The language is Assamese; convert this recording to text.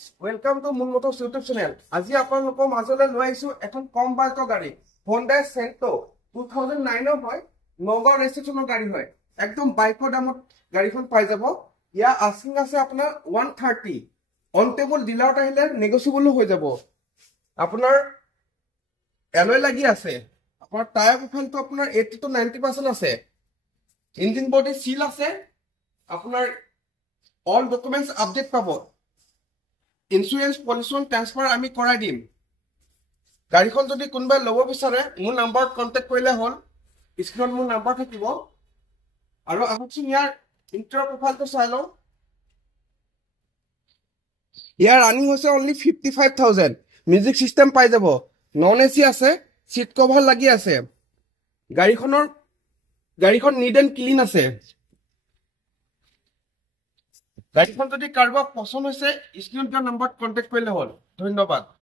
Welcome to Moon Motors YouTube channel. আজি আপোনালোকৰ মাজলৈ লৈ আহিছো এখন কম বাজেটৰ গাড়ী Honda Cento 2009 হয় নগাঁও ৰেজিষ্ট্ৰেচনৰ গাড়ী হয় একদম বাইকৰ দামত গাড়ীখন পাই যাব ইয়া আস্কিং আছে আপোনাৰ 130 অন টেবল ডিলাৰত আহিলে নেগোচিয়েবল হৈ যাব আপোনাৰ এলয় লাগি আছে আপোনাৰ টায়াৰ প্ৰফাইলটো আপোনাৰ 80 to 90% আছে ইঞ্জিন বডি সিল আছে আপোনাৰ অল ডকুমেন্টস আপডেট পাব ইন্স্যুৰেন্স পলিউশন ট্ৰান্সফাৰ আমি কৰাই দিম গাড়ীখন যদি কোনবা লব বিচাৰে মোৰ নাম্বাৰত কন্টাক্ট কৰিলে হ'ল স্ক্ৰিনত মোৰ নাম্বাৰ থাকিব আৰু আহকচোন ইয়াৰ ইন্টাৰ প্ৰফাইলটো চাই লওঁ ইয়াৰ ৰানিং হৈছে অনলি 55000 মিউজিক সিস্টেম পাই যাব নন এসি আছে সিট কভাৰ লাগি আছে গাড়ীখন নিড এন্ড ক্লিন আছে গাড়ীখন যদি কাৰোবাক পছন্দ হৈছে স্ক্ৰিনত দিয়া নাম্বাৰত কন্টাক্ট কৰিলে হ'ল ধন্যবাদ